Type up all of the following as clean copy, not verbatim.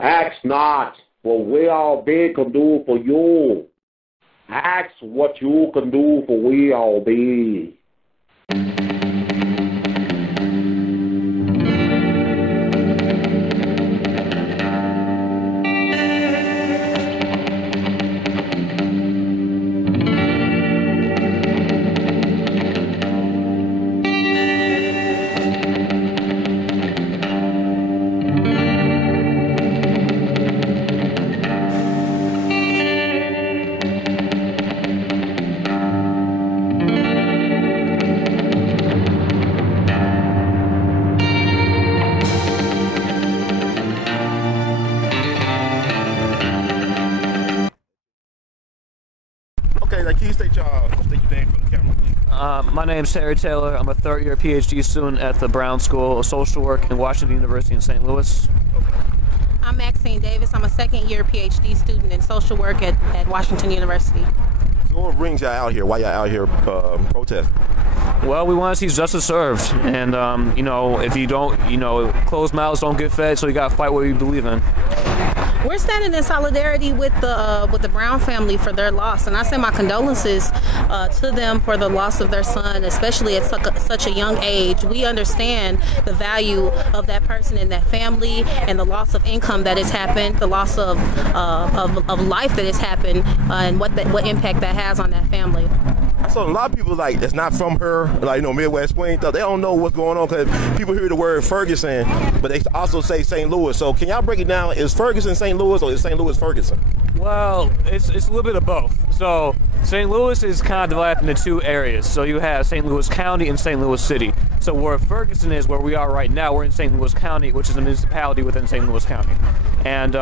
Ask not what we all be can do for you. Ask what you can do for we all be. My name's Terry Taylor. I'm a third-year PhD student at the Brown School of Social Work in Washington University in St. Louis. I'm Maxine Davis. I'm a second-year PhD student in social work at Washington University. So what brings y'all out here? Why y'all out here protesting? Well, we want to see justice served, and you know, if you don't, closed mouths don't get fed, so you got to fight what you believe in. We're standing in solidarity with the Brown family for their loss, and I send my condolences to them for the loss of their son, especially at such a young age. We understand the value of that person and that family, and the loss of income that has happened, the loss of life that has happened, and what impact that has on that family. So a lot of people that's not from her, Midwest Queen, they don't know what's going on because people hear the word Ferguson, but they also say St. Louis. So can y'all break it down? Is Ferguson St. Louis or is St. Louis Ferguson? Well, it's a little bit of both. So St. Louis is kind of divided into two areas. So you have St. Louis County and St. Louis City. So where Ferguson is, where we are right now, we're in St. Louis County, which is a municipality within St. Louis County. And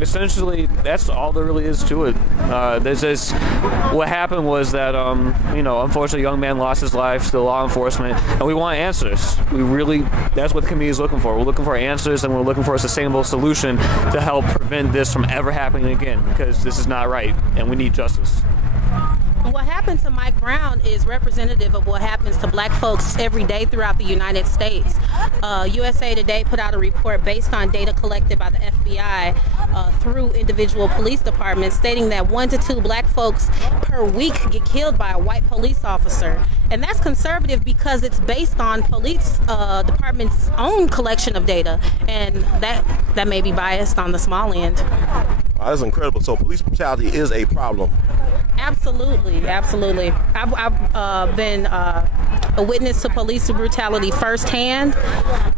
essentially, that's all there really is to it. What happened was that, unfortunately, a young man lost his life to law enforcement, and we want answers. That's what the community is looking for. We're looking for answers, and we're looking for a sustainable solution to help prevent this from ever happening again, because this is not right, and we need justice. What happened to Mike Brown is representative of what happens to black folks every day throughout the United States. USA Today put out a report based on data collected by the FBI through individual police departments stating that 1 to 2 black folks per week get killed by a white police officer. And that's conservative because it's based on police department's own collection of data, and that may be biased on the small end. That's incredible. So police brutality is a problem. Absolutely, absolutely. I've been a witness to police brutality firsthand,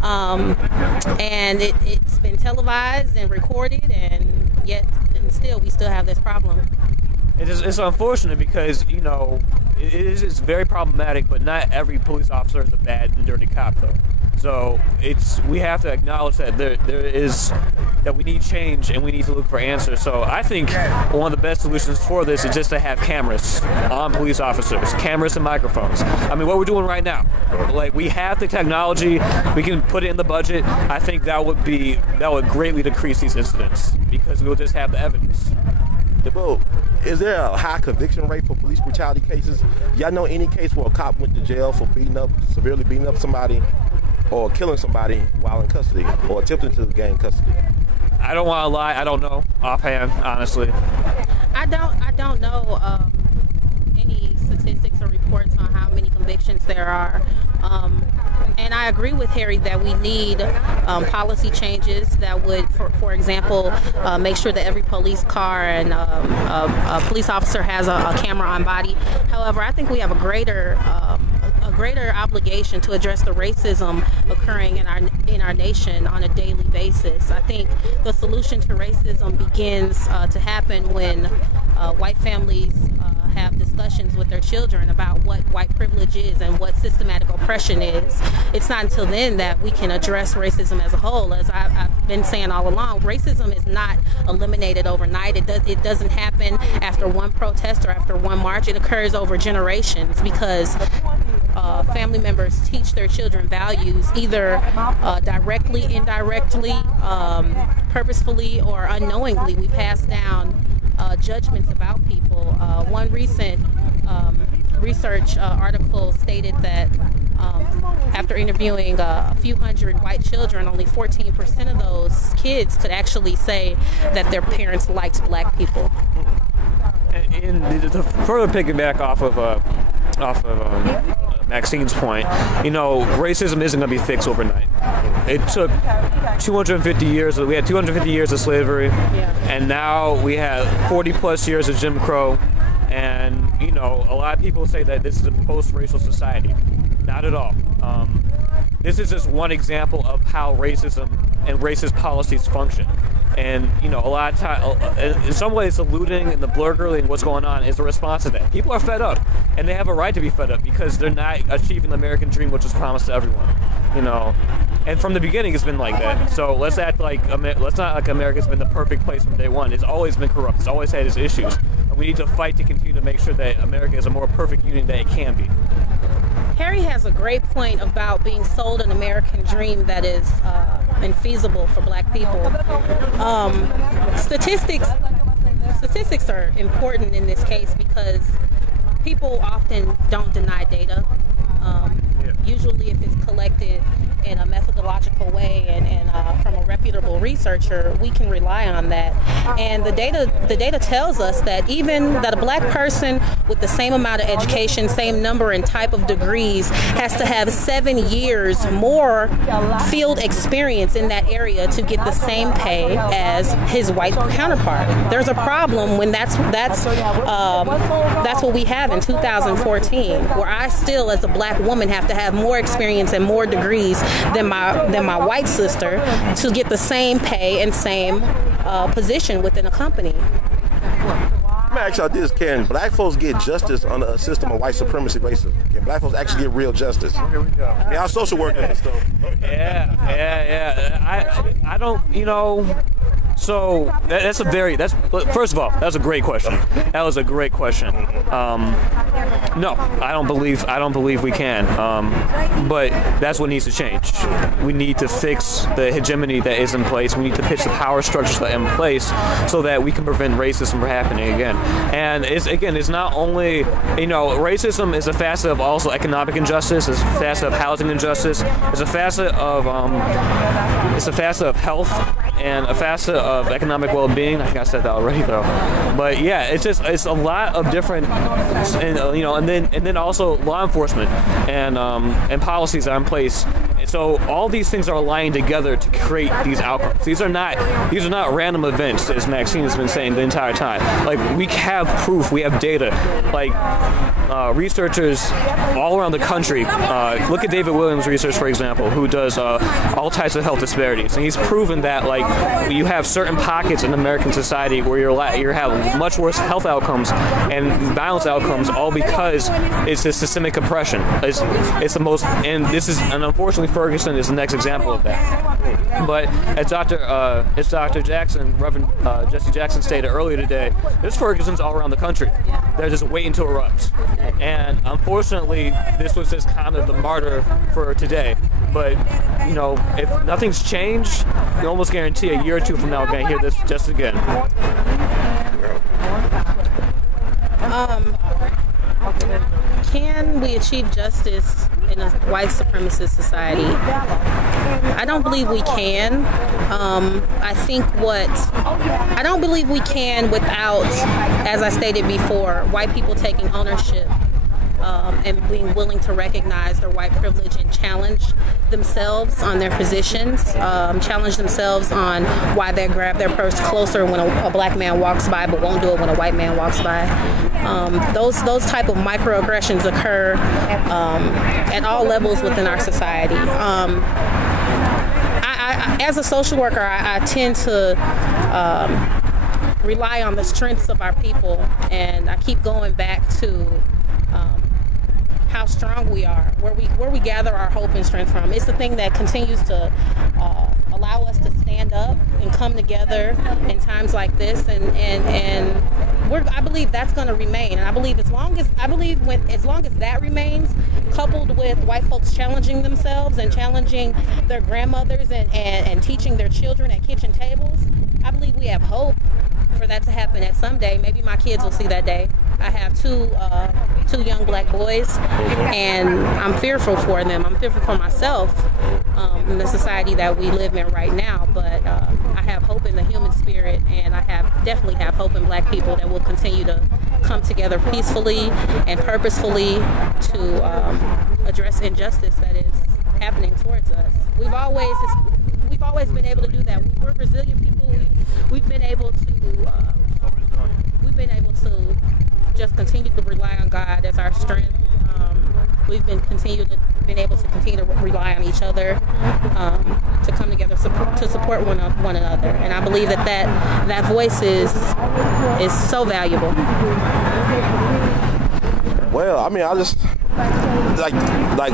and it's been televised and recorded, and still we still have this problem. It's unfortunate because it's very problematic, but not every police officer is a bad and dirty cop, though. So we have to acknowledge that that we need change and we need to look for answers. So I think one of the best solutions for this is just to have cameras on police officers, cameras and microphones. I mean, what we're doing right now, we have the technology, we can put it in the budget. I think that would greatly decrease these incidents because we'll just have the evidence. Well, is there a high conviction rate for police brutality cases? Y'all know any case where a cop went to jail for severely beating up somebody or killing somebody while in custody or attempting to gain custody? I don't want to lie. I don't know offhand, honestly. I don't know any statistics or reports on how many convictions there are. And I agree with Harry that we need policy changes that would, for example, make sure that every police car and a police officer has a camera on body. However, I think we have a greater obligation to address the racism occurring in our nation on a daily basis. I think the solution to racism begins to happen when white families have discussions with their children about what white privilege is and what systematic oppression is. It's not until then that we can address racism as a whole. As I've been saying all along, racism is not eliminated overnight. It doesn't happen after one protest or after one march. It occurs over generations because family members teach their children values either directly, indirectly, purposefully, or unknowingly. We pass down judgments about people. One recent research article stated that after interviewing a few hundred white children, only 14% of those kids could actually say that their parents liked black people. And to further piggyback off of Maxine's point, you know, racism isn't going to be fixed overnight. It took 250 years. We had 250 years of slavery, and now we have 40 plus years of Jim Crow. And, you know, a lot of people say that this is a post-racial society. Not at all. This is just one example of how racism and racist policies function. And, you know, a lot of time, in some ways, the looting and the burglaring and what's going on is a response to that. People are fed up, and they have a right to be fed up because they're not achieving the American dream, which was promised to everyone. You know, and from the beginning, it's been like that. So let's act like let's not like America's been the perfect place from day one. It's always been corrupt. It's always had its issues. And we need to fight to continue to make sure that America is a more perfect union that it can be. Harry has a great point about being sold an American dream that is infeasible for black people. Statistics are important in this case because people often don't deny data. Usually if it's collected in a methodological way and from a reputable researcher, we can rely on that. And the data tells us that even that a black person with the same amount of education, same number and type of degrees, has to have 7 years more field experience in that area to get the same pay as his white counterpart. There's a problem when that's what we have in 2014, where I still, as a black woman, have to have more experience and more degrees than my white sister to get the same pay and same position within a company. Let me ask y'all this: can black folks get justice under a system of white supremacy racism? Can black folks actually get real justice? Here we go. Yeah, our social workers and stuff. Yeah. I don't, you know. So first of all, that's a great question. That was a great question. No, I don't believe we can. But that's what needs to change. We need to fix the hegemony that is in place. We need to pitch the power structures that are in place so that we can prevent racism from happening again. And it's not only, you know, racism is a facet of also economic injustice. It's a facet of housing injustice. It's a facet of health and a facet of economic well-being. I think I said that already though. But yeah, it's a lot of different, and you know, and then also law enforcement and policies are in place. So all these things are aligning together to create these outcomes. These are not random events, as Maxine has been saying the entire time. Like, we have proof, we have data. Like, researchers all around the country, look at David Williams' research, for example, who does all types of health disparities, and he's proven that like you have certain pockets in American society where you have much worse health outcomes and violence outcomes, all because it's a systemic oppression. It's the most, and unfortunately Ferguson is the next example of that. But as Dr. Jackson, Reverend Jesse Jackson stated earlier today, there's Fergusons all around the country. They're just waiting to erupt. And unfortunately, this was just kind of the martyr for today. But, you know, if nothing's changed, you almost guarantee a year or two from now we're going to hear this just again. Can we achieve justice in a white supremacist society? I don't believe we can. I don't believe we can without, as I stated before, white people taking ownership and being willing to recognize their white privilege and challenge themselves on their positions, challenge themselves on why they grab their purse closer when a black man walks by but won't do it when a white man walks by. Those type of microaggressions occur at all levels within our society. As a social worker, I tend to rely on the strengths of our people, and I keep going back to how strong we are, where we gather our hope and strength from. It's the thing that continues to allow us to stand up and come together in times like this, and I believe that's going to remain. And I believe as long as that remains, coupled with white folks challenging themselves and challenging their grandmothers and teaching their children at kitchen tables, I believe we have hope for that to happen at some day. Maybe my kids will see that day. I have two young black boys, and I'm fearful for them. I'm fearful for myself in the society that we live in right now. But I have hope in the human spirit, and I definitely have hope in black people that will continue to come together peacefully and purposefully to address injustice that is happening towards us. We've always been able to do that. We're resilient people. We've been able to just continue to rely on God as our strength. We've been able to continue to rely on each other to come together to support one another. And I believe that voice is so valuable. Well, I mean, I just like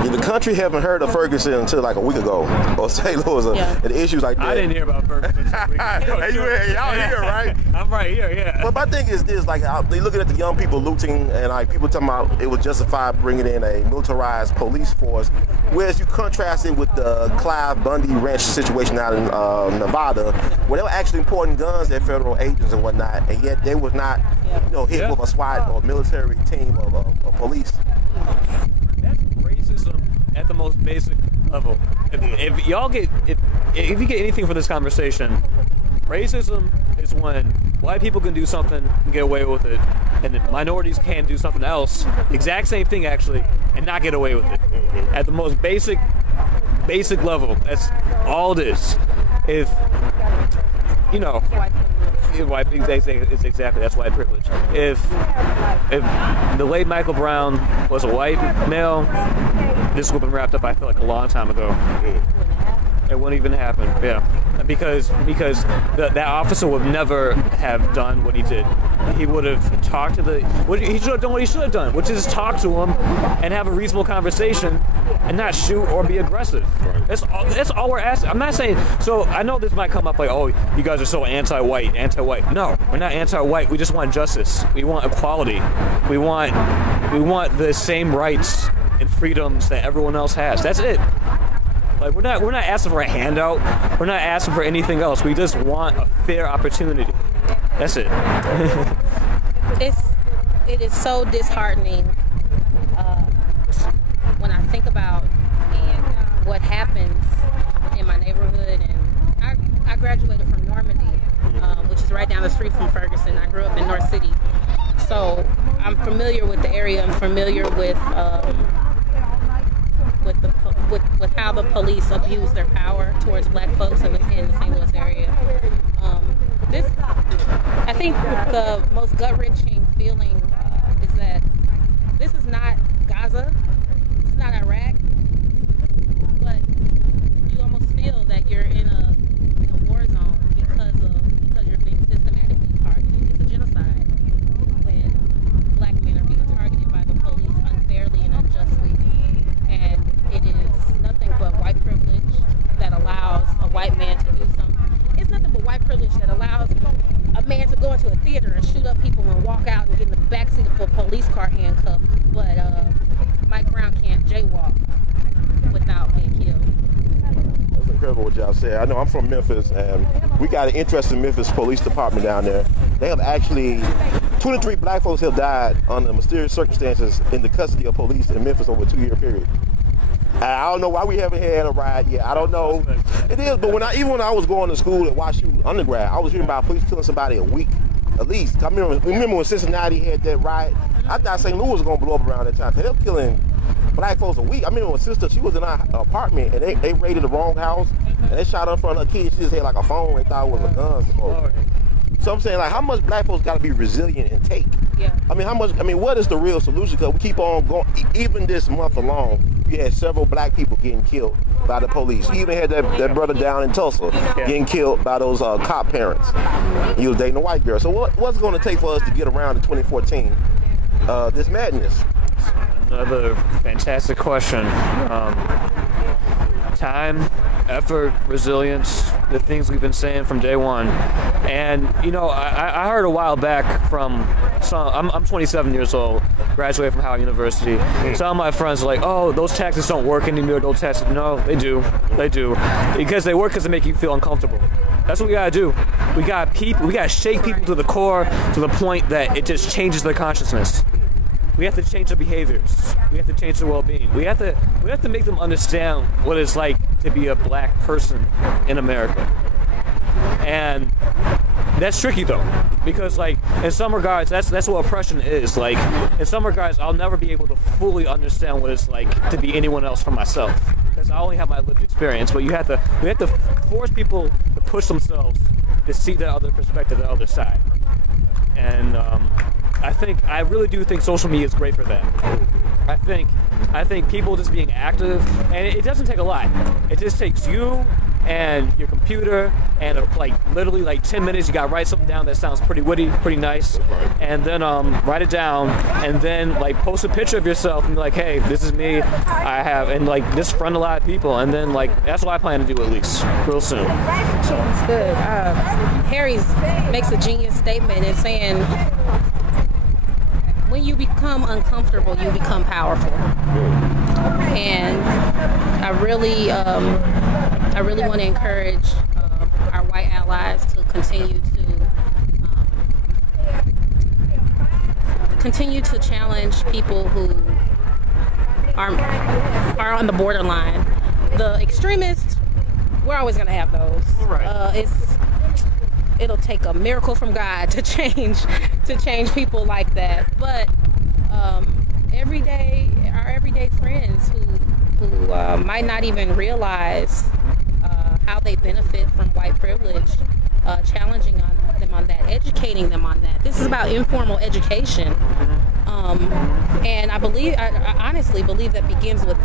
the country haven't heard of Ferguson until like a week ago, or St. Louis, and issues like that. I didn't hear about Ferguson. Y'all here, right? I'm right here, yeah. But my thing is this: like, they looking at the young people looting, and like people talking about it was justified bringing in a militarized police force, whereas you contrast it with the Clive Bundy Ranch situation out in Nevada, where they were actually importing guns at federal agents and whatnot, and yet they was not, hit with a SWAT or military team of police. That's racism at the most basic level. If you get anything from this conversation, racism is when white people can do something and get away with it, and minorities can do something else, the exact same thing actually, and not get away with it. At the most basic level, that's all it is. It's exactly, that's white privilege. If the late Michael Brown was a white male, this would have been wrapped up, I feel like, a long time ago. It wouldn't even happen, yeah. Because that officer would never have done what he did. He would have talked to he should have done what he should have done, which is talk to him and have a reasonable conversation and not shoot or be aggressive. That's all we're asking. I'm not saying, so I know this might come up like, oh, you guys are so anti-white. No, we're not anti-white. We just want justice. We want equality. We want the same rights and freedoms that everyone else has. That's it. Like, we're not asking for a handout. We're not asking for anything else. We just want a fair opportunity. That's it. It is so disheartening when I think about what happens in my neighborhood. And I graduated from Normandy, which is right down the street from Ferguson. I grew up in North City, so I'm familiar with the area. I'm familiar with how the police abuse their power towards black folks in the St. Louis area. I think the most gut-wrenching feeling is that this is not Gaza, it's not Iraq, but you almost feel that you're in a war zone because you're being systematically targeted. It's a genocide when black men are being targeted by the police unfairly and unjustly, and it is nothing but white privilege that allows a white man to do something. It's nothing but white privilege that allows a man to go into a theater and shoot up people and walk out and get in the backseat of a police car handcuffed, but Mike Brown can't jaywalk without being killed. That's incredible what y'all said. I know I'm from Memphis, and we got an interesting Memphis police department down there. They have actually 23 black folks have died under mysterious circumstances in the custody of police in Memphis over a 2-year period. I don't know why we haven't had a riot yet. I don't know. It is, but even when I was going to school at WashU undergrad, I was hearing about police killing somebody a week at least. I remember when Cincinnati had that riot. I thought St. Louis was going to blow up around that time. They were killing black folks a week. I remember when sister, she was in our apartment, and they raided the wrong house, and they shot her in front of her kids. She just had like a phone. They thought it was a gun. So I'm saying, like, how much black folks got to be resilient and take? Yeah. What is the real solution? Because we keep on going. Even this month alone, you had several black people getting killed by the police. You even had that brother down in Tulsa getting killed by those cop parents. He was dating a white girl. So what's going to take for us to get around in 2014? This madness. Another fantastic question. Time, effort, resilience, the things we've been saying from day one. And, I heard a while back from I'm 27 years old, graduated from Howard University. Some of my friends are like, oh, those taxes don't work anymore, those taxes. No, they do. They do. Because they work because they make you feel uncomfortable. That's what we gotta do. We got to shake people to the core, to the point that it just changes their consciousness. We have to change their behaviors. We have to change their well-being. We have to make them understand what it's like to be a black person in America. And that's tricky though, because like in some regards, that's what oppression is. Like in some regards, I'll never be able to fully understand what it's like to be anyone else for myself, because I only have my lived experience. But we have to force people to push themselves to see the other perspective, the other side. And I really do think social media is great for that. I think people just being active, and it doesn't take a lot. It just takes you and your computer, and like literally like 10 minutes, you gotta write something down that sounds pretty witty, pretty nice, and then write it down, and then like post a picture of yourself and be like, hey, this is me, and like just friend a lot of people, and then like that's what I plan to do at least real soon. That's good. Harry makes a genius statement in saying, when you become uncomfortable, you become powerful. And I really want to encourage our white allies to continue to challenge people who are on the borderline. The extremists, we're always going to have those. Right. It'll take a miracle from God to change people like that. But our everyday friends who might not even realize how they benefit from white privilege, challenging them on that, educating them on that. This is about informal education, and I honestly believe that begins with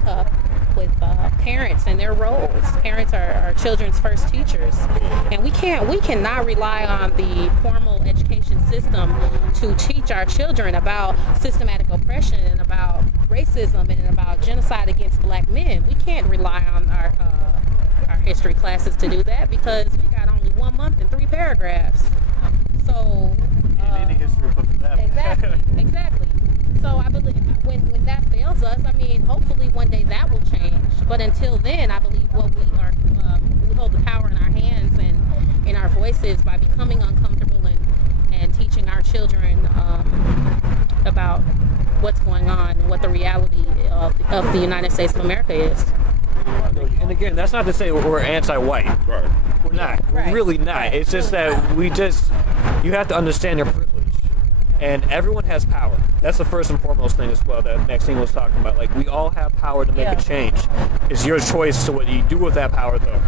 parents and their roles. Parents are our children's first teachers, and we cannot rely on the formal education system to teach our children about systematic oppression and about racism and about genocide against black men. We can't rely on our history classes to do that, because we got only 1 month and 3 paragraphs. So any history book for that. Exactly. So I believe when that fails us, I mean, hopefully one day that will change. But until then, I believe we hold the power in our hands and in our voices by becoming uncomfortable and teaching our children about what's going on and what the reality of the United States of America is. And again, that's not to say we're anti-white. Right. We're not. Right. We're really not. Right. It's just that you have to understand your privilege. And everyone has power. That's the first and foremost thing as well that Maxine was talking about. Like, we all have power to make a change. It's your choice to what you do with that power, though.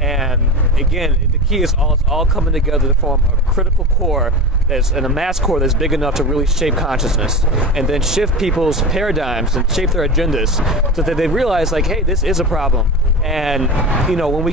And again, the key is it's all coming together to form a critical core and a mass core that's big enough to really shape consciousness, and then shift people's paradigms and shape their agendas so that they realize, like, hey, this is a problem. And when we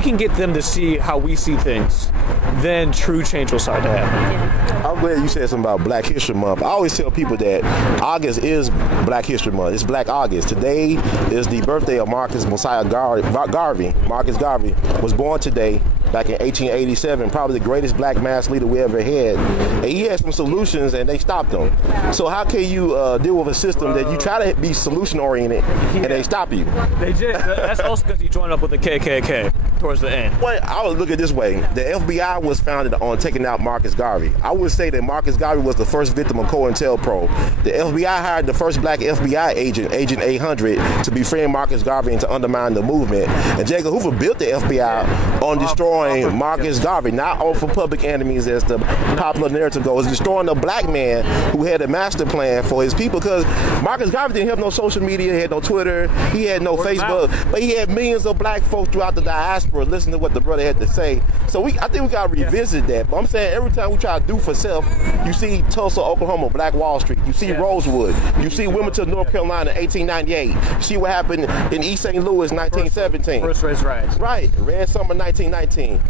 can get them to see how we see things, then true change will start to happen. I'm glad you said something about Black History Month. I always tell people that August is Black History Month. It's Black August. Today is the birthday of Marcus Mosiah Garvey. Marcus Garvey was born today, back in 1887, probably the greatest black mass leader we ever had. And he had some solutions, and they stopped him. So how can you deal with a system that you try to be solution-oriented, and they stop you? They did. That's also because he joined up with the KKK towards the end. Well, I would look at it this way. The FBI was founded on taking out Marcus Garvey. I would say that Marcus Garvey was the first victim of COINTELPRO. The FBI hired the first black FBI agent, Agent 800, to befriend Marcus Garvey and to undermine the movement. And J. Edgar Hoover built the FBI on destroying Marcus Garvey, not all for public enemies as the popular narrative goes, destroying a black man who had a master plan for his people, because Marcus Garvey didn't have no social media, he had no Twitter, he had no Facebook, but he had millions of black folks throughout the diaspora listening to what the brother had to say. So I think we got to revisit that. But I'm saying every time we try to do for self, you see Tulsa, Oklahoma, Black Wall Street, you see Rosewood, you see Wilmington, North Carolina, 1898, you see what happened in East St. Louis, 1917. First race riots. Right, Red Summer 1919.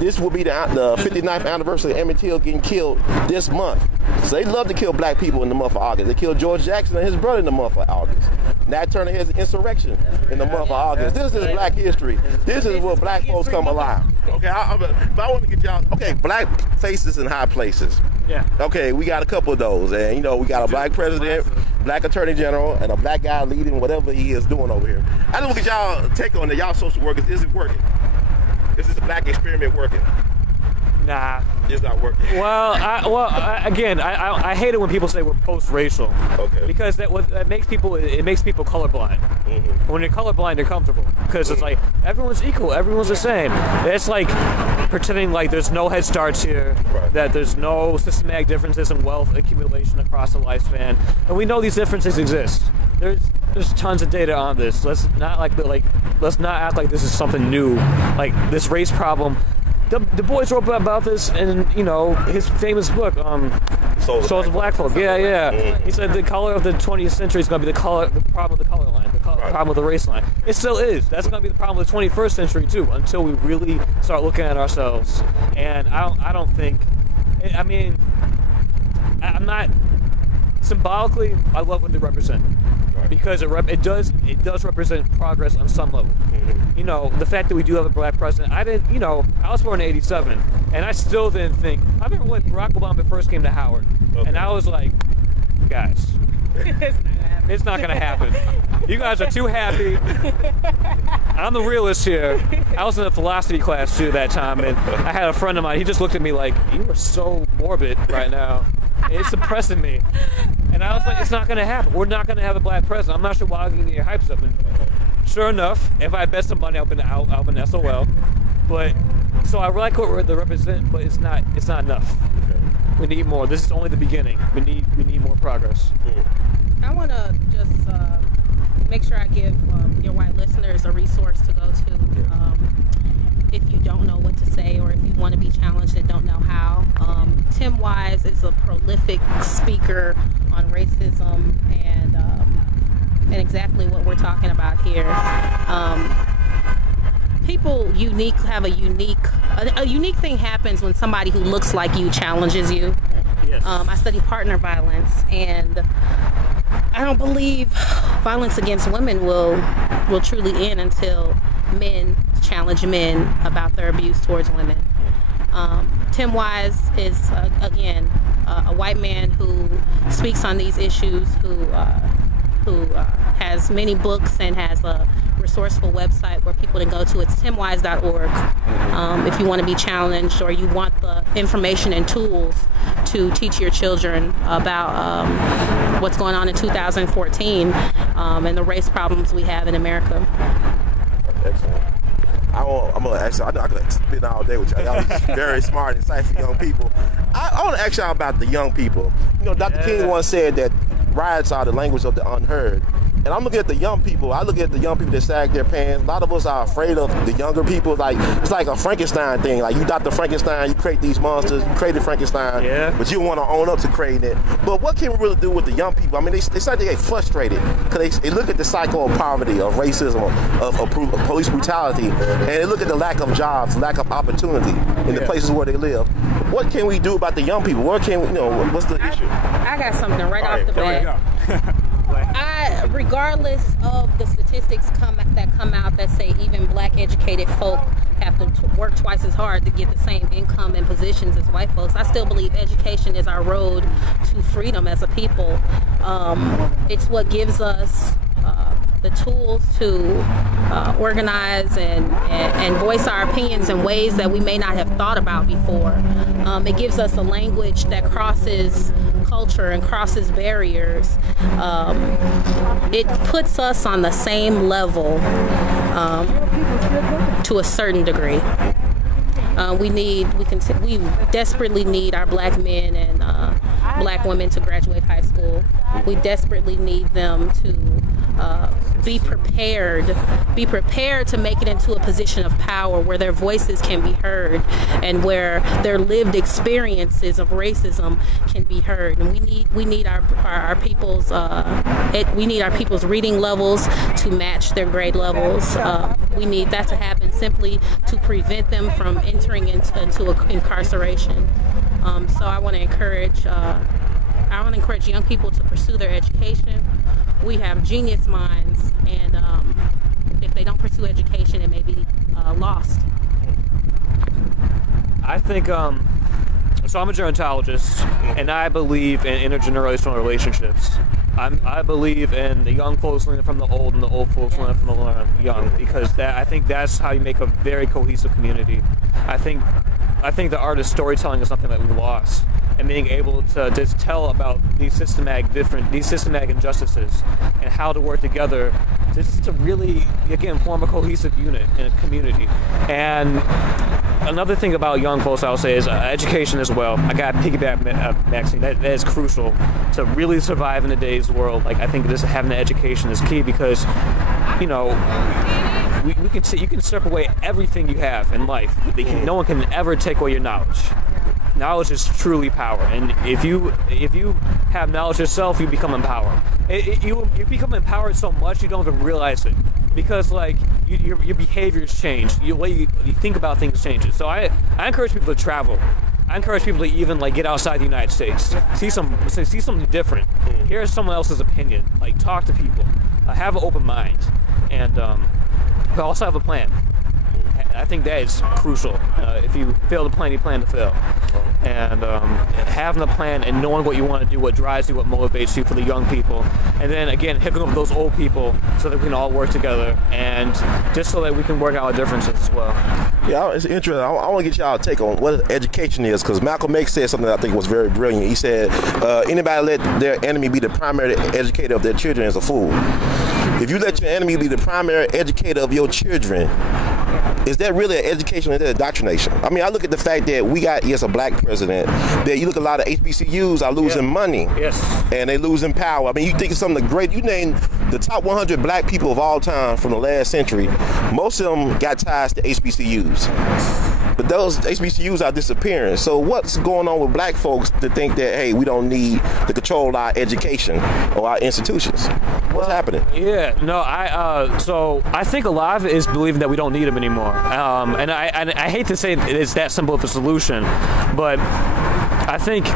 This will be the 59th anniversary of Emmett Till getting killed this month. So they love to kill black people in the month of August. They killed George Jackson and his brother in the month of August. Nat Turner has an insurrection in the month of August. This is black history. This is where black folks come alive. Okay, but I want to get y'all, black faces in high places. Yeah. Okay, we got a couple of those. And, we got a black president, black attorney general, and a black guy leading whatever he is doing over here. I want to get y'all take on that. Y'all social workers, is it working? This is a black experiment working. Nah. It's not working. Well, I hate it when people say we're post-racial. Okay. Because that makes people colorblind. Mm-hmm. When you're colorblind, you're comfortable because it's like everyone's equal, everyone's the same. It's like pretending like there's no head starts here, right. that there's no systematic differences in wealth accumulation across the lifespan, and we know these differences exist. There's tons of data on this. Let's not act like this is something new, like this race problem. Du Bois wrote about this in, his famous book, Souls of Black Folk. Yeah. Mm-hmm. He said the color of the 20th century is going to be the problem of the color line, the problem of the race line. It still is. That's going to be the problem of the 21st century too, until we really start looking at ourselves. And I don't think. I mean, I'm not. Symbolically, I love what they represent. Because it does represent progress on some level. Mm-hmm. The fact that we do have a black president. I was born in '87, and I still didn't think. I remember when Barack Obama first came to Howard, and I was like, guys, it's not gonna happen. You guys are too happy. I'm the realist here. I was in a philosophy class too that time, and I had a friend of mine. He just looked at me like, you are so morbid right now. It's depressing me. And I was like, it's not going to happen. We're not going to have a black president. I'm not sure why I'm getting your hypes up. And sure enough, if I bet some money, I'll be SOL. But so I like what they represent, but it's not enough. Okay. We need more. This is only the beginning. We need more progress. I want to just make sure I give your white listeners a resource to go to if you don't know what to say or if you want to be challenged and don't know how. Tim Wise is a prolific speaker on racism and exactly what we're talking about here. People have a unique thing happens when somebody who looks like you challenges you. Yes. I study partner violence, and I don't believe violence against women will truly end until men challenge men about their abuse towards women. Tim Wise is again a white man who speaks on these issues, who has many books and has a resourceful website where people can go to. It's timwise.org. If you want to be challenged or you want the information and tools to teach your children about what's going on in 2014 and the race problems we have in America. Excellent. I'm gonna ask y'all. I could spend all day with y'all. Y'all very smart, insightful young people. I want to ask y'all about the young people. Dr. King once said that riots are the language of the unheard. And I'm looking at the young people. I look at the young people that sag their pants. A lot of us are afraid of the younger people. Like it's like a Frankenstein thing. Like you Dr. Frankenstein, you create these monsters. You created Frankenstein, but you want to own up to creating it. But what can we really do with the young people? I mean, they start to get frustrated because they look at the cycle of poverty, of racism, of police brutality, and they look at the lack of jobs, lack of opportunity in the places where they live. What can we do about the young people? What can we, what's the issue? I got something right off the bat. Regardless of the statistics that come out that say even black educated folk have to work twice as hard to get the same income and positions as white folks, I still believe education is our road to freedom as a people. It's what gives us the tools to organize and voice our opinions in ways that we may not have thought about before. It gives us a language that crosses culture and crosses barriers. It puts us on the same level to a certain degree. We desperately need our black men and black women to graduate high school. We desperately need them to be prepared to make it into a position of power where their voices can be heard and where their lived experiences of racism can be heard. And we need our people's reading levels to match their grade levels. We need that to happen simply to prevent them from entering into incarceration. So I want to encourage young people to pursue their education. We have genius minds, and if they don't pursue education, it may be lost. I think, so I'm a gerontologist, and I believe in intergenerational relationships. I believe in the young folks learning from the old and the old folks learning from the young, because I think that's how you make a very cohesive community. I think I think the art of storytelling is something that we lost, and being able to just tell about these systematic injustices and how to work together just to really, again, form a cohesive unit in a community. And another thing about young folks, I would say, is education as well. I got to piggyback Maxine. That is crucial to really survive in today's world. Like, I think this having an education is key because, you know, you can strip away everything you have in life. No one can ever take away your knowledge. Knowledge is truly power, and if you have knowledge yourself, you become empowered. You become empowered so much you don't even realize it, because like your behaviors change, the way you think about things changes. So I encourage people to travel. I encourage people to even like get outside the United States, see something different, hear someone else's opinion, like talk to people, have an open mind, and but also have a plan. I think that is crucial. If you fail to plan, you plan to fail. And having a plan and knowing what you want to do, what drives you, what motivates you for the young people. And then, again, hooking up with those old people so that we can all work together and just so that we can work out our differences as well. Yeah, it's interesting. I want to get y'all take on what education is, because Malcolm X said something that I think was very brilliant. He said, anybody let their enemy be the primary educator of their children is a fool. If you let your enemy be the primary educator of your children, is that really an education or is that indoctrination? I mean, I look at the fact that we got, yes, a black president, that you look at a lot of HBCUs are losing money. Yes. And they losing power. I mean, you think of some of the great, you name the top 100 black people of all time from the last century, most of them got ties to HBCUs. But those HBCUs are disappearing. So what's going on with black folks to think that, hey, we don't need to control our education or our institutions? What's happening? Yeah, no, so I think a lot of it is believing that we don't need them anymore. And I hate to say it's that simple of a solution, but I think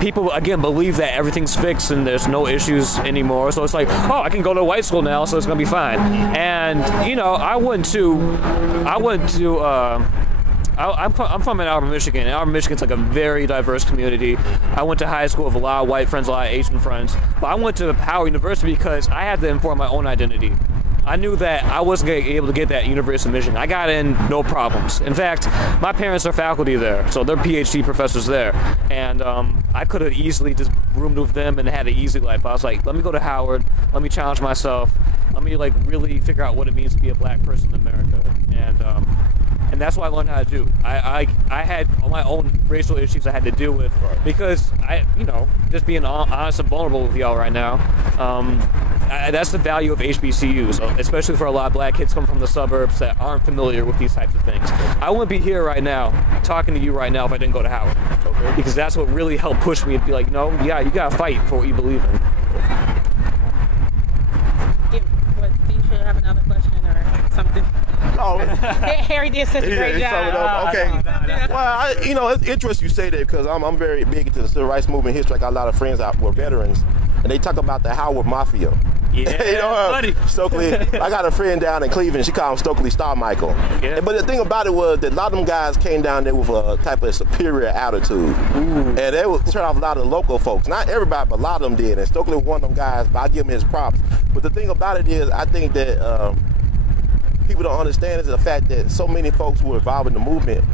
people, again, believe that everything's fixed and there's no issues anymore. So it's like, oh, I can go to a white school now, so it's gonna be fine. And you know, I'm from Ann Arbor, Michigan. Ann Arbor, Michigan's like a very diverse community. I went to high school with a lot of white friends, a lot of Asian friends. But I went to Howard University because I had to inform my own identity. I knew that I wasn't going to be able to get that University of Michigan. I got in no problems. In fact, my parents are faculty there, so they're PhD professors there. And I could have easily just roomed with them and had an easy life. But I was like, let me go to Howard, let me challenge myself, let me like really figure out what it means to be a black person in America. And that's what I learned how to do. I had my own racial issues I had to deal with because just being honest and vulnerable with y'all right now. That's the value of HBCUs, especially for a lot of black kids coming from the suburbs that aren't familiar with these types of things. I wouldn't be here right now, talking to you right now if I didn't go to Howard. Okay. Because that's what really helped push me to be like, no, yeah, you gotta fight for what you believe in. Do you should have another question or something? Oh, Harry did such a great job. Okay. Well, it's interesting you say that because I'm very big into the civil rights movement history. I got a lot of friends out who are veterans, and they talk about the Howard Mafia. Yeah, buddy. Stokely. I got a friend down in Cleveland. She called him Stokely Star Michael. Yeah. But the thing about it was that a lot of them guys came down there with a type of superior attitude. Ooh. And they would turn off a lot of the local folks. Not everybody, but a lot of them did. And Stokely was one of them guys, but I give him his props. But the thing about it is, I think that people don't understand is the fact that so many folks who were involved in the movement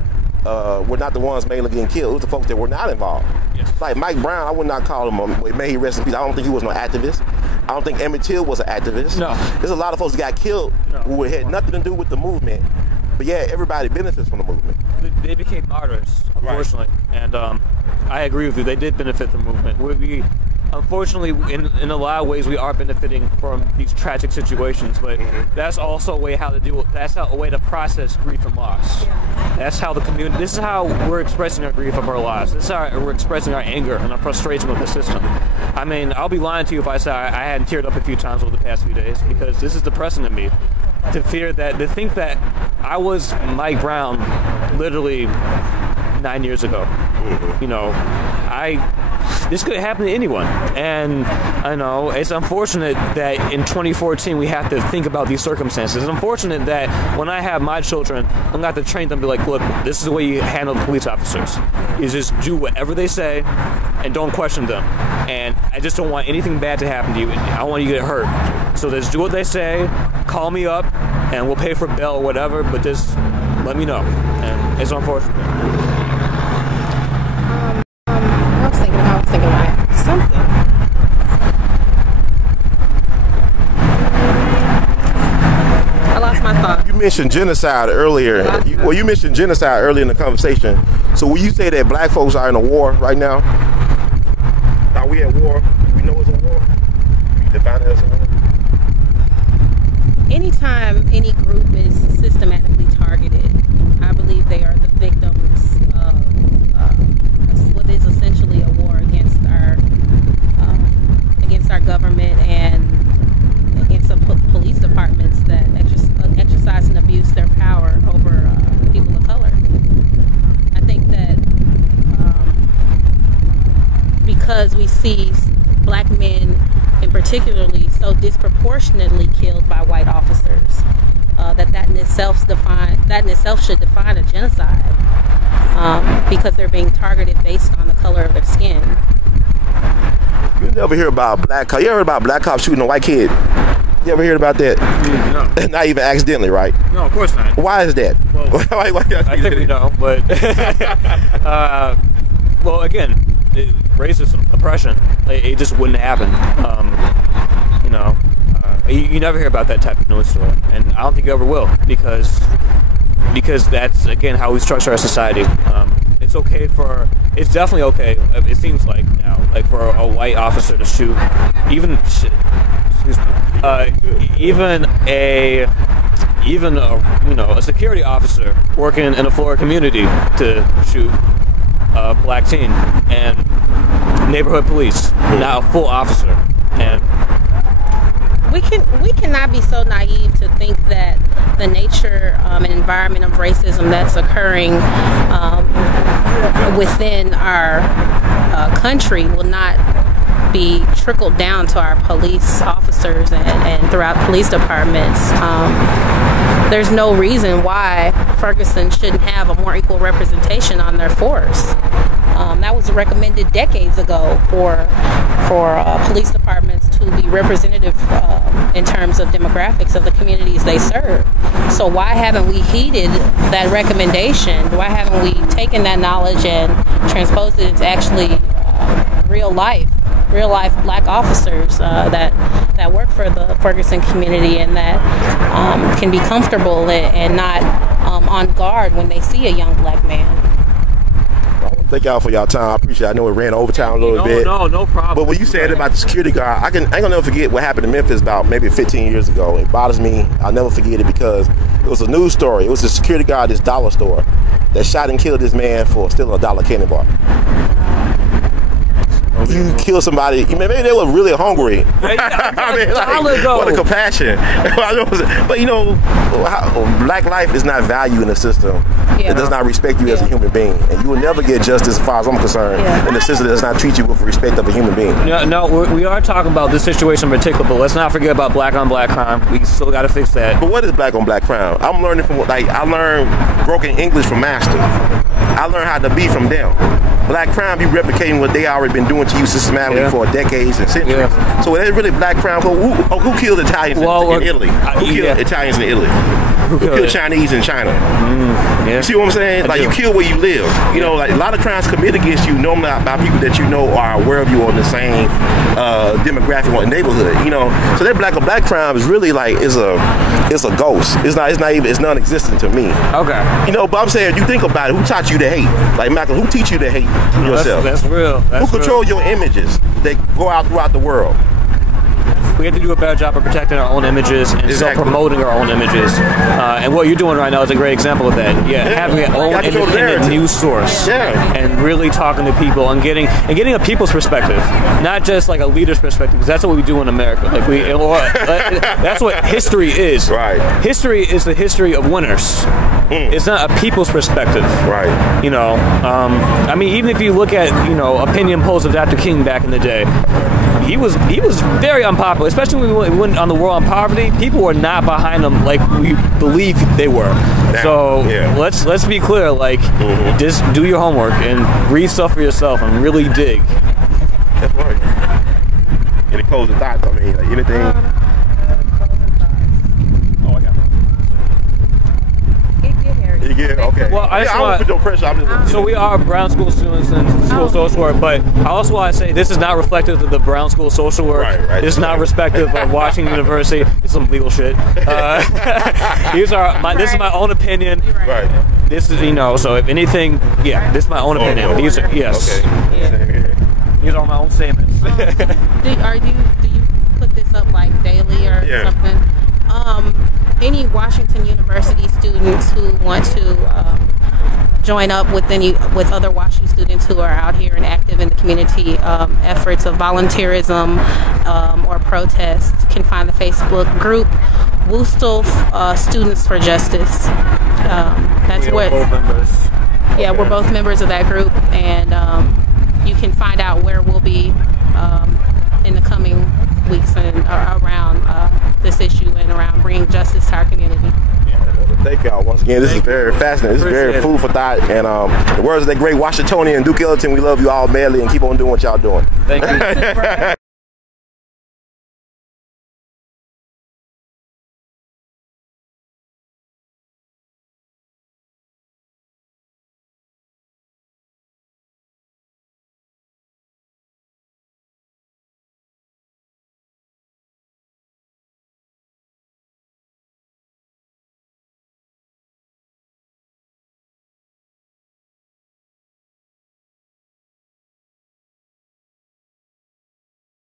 were not the ones mainly getting killed. It was the folks that were not involved. Yes. Like Mike Brown, I would not call him, may he rest in peace. I don't think he was no activist. I don't think Emmett Till was an activist. No. There's a lot of folks that got killed who had nothing to do with the movement. But yeah, everybody benefits from the movement. They became martyrs, unfortunately. Right. And I agree with you. They did benefit from the movement. We unfortunately, in a lot of ways, we are benefiting from these tragic situations, but that's also a way how to do it. That's a way to process grief and loss. That's how the community. This is how we're expressing our grief of our loss. This is how we're expressing our anger and our frustration with the system. I mean, I'll be lying to you if I say I hadn't teared up a few times over the past few days because this is depressing to me. To think that I was Mike Brown literally 9 years ago. This could happen to anyone. And I know it's unfortunate that in 2014 we have to think about these circumstances. It's unfortunate that when I have my children, I'm going to have to train them to be like, look, this is the way you handle the police officers. You just do whatever they say and don't question them. And I just don't want anything bad to happen to you. I want you to get hurt. So just do what they say, call me up, and we'll pay for bail or whatever, but just let me know. And it's unfortunate. I was thinking about something. I lost my thought. You mentioned genocide earlier. You mentioned genocide earlier in the conversation. So will you say that black folks are in a war right now? Are we at war? We know it's a war. We define it as a war. Anytime any group is systematically targeted, I believe they are the victims of what is essentially a war against our government and against the police departments that exercise and abuse their power over people of color. I think that because we see black men and particularly so disproportionately killed by white officers, that in itself should define a genocide, because they're being targeted based on the color of their skin. You never hear about black cop. You ever heard about black cops shooting a white kid? You ever heard about that? No. Not even accidentally, right? No, of course not. Why is that? Well, I think we know, but well, again, racism, oppression, it just wouldn't happen. You never hear about that type of news story, and I don't think you ever will, because that's, again, how we structure our society. It's definitely okay, it seems like now, like for a white officer to shoot even a security officer working in a Florida community to shoot a black teen, and neighborhood police, not a full officer. And we cannot be so naive to think that the nature and environment of racism that's occurring within our country will not be trickled down to our police officers and throughout police departments. There's no reason why Ferguson shouldn't have a more equal representation on their force. That was recommended decades ago for police departments to be representative in terms of demographics of the communities they serve. So why haven't we heeded that recommendation? Why haven't we taken that knowledge and transposed it into actually real life black officers that work for the Ferguson community and that can be comfortable and not on guard when they see a young black man? Thank y'all for y'all time. I appreciate it. I know it ran overtime a little bit. No problem. But when you said about the security guard, I ain't gonna never forget what happened in Memphis about maybe 15 years ago. It bothers me. I'll never forget it because it was a news story. It was a security guard at this dollar store that shot and killed this man for stealing a $1 candy bar. You kill somebody, maybe they were really hungry. I mean, like, what a compassion. But black life is not valued in the system. Yeah. It does not respect you as a human being. And you will never get justice, as far as I'm concerned, in the system that does not treat you with respect of a human being. No, we are talking about this situation in particular, but let's not forget about black on black crime. We still got to fix that. But what is black on black crime? I'm learning from, I learned broken English from Master. I learned how to be from them. Black crime be replicating what they already been doing to you systematically for decades and centuries. Yeah. So it's really black crime. Who killed Italians in Italy? Who killed Italians in Italy? Who killed Chinese in China? You see what I'm saying? Like, you kill where you live. Like a lot of crimes committed against you normally by people that you know are aware of you on the same demographic or neighborhood. So that black on black crime is really like it's a ghost. It's non-existent to me. Okay. But I'm saying, you think about it, who taught you to hate? Like Malcolm, who teach you to hate yourself? That's real. Who control your images that go out throughout the world? We have to do a better job of protecting our own images and still promoting our own images. And what you're doing right now is a great example of that. Having your own independent news source and really talking to people and getting a people's perspective, not just like a leader's perspective, because that's what we do in America. That's what history is. Right. History is the history of winners. It's not a people's perspective. Right. I mean, even if you look at opinion polls of Dr. King back in the day, he was very unpopular, especially when we went on the war on poverty. People were not behind him like we believe they were. So let's be clear, just do your homework and read stuff for yourself and really dig. That's right. Any closing thoughts? I mean, anything? Oh, I got it. Get Harry. Yeah, okay. Well, I don't put no pressure. I'm just So we are Brown School students in school social work, but I also want to say this is not reflective of the Brown School social work. Right. This is not respective of Washington University. This is some legal shit. This is my own opinion. Right. This is, so if anything, this is my own opinion. These are, yes. Okay. These are my own statements. Do you put this up like daily or something? Any Washington University students who want to join up with other WashU students who are out here and active in the community efforts of volunteerism or protest can find the Facebook group Woostel Students for Justice. That's what. Both members. Yeah, we're both members of that group, and you can find out where we'll be in the coming weeks and around this issue and around bringing justice to our community. Thank y'all once again. This is very fascinating. This is very food for thought. And the words of that great Washingtonian Duke Ellington, we love you all madly and keep on doing what y'all doing. Thank you.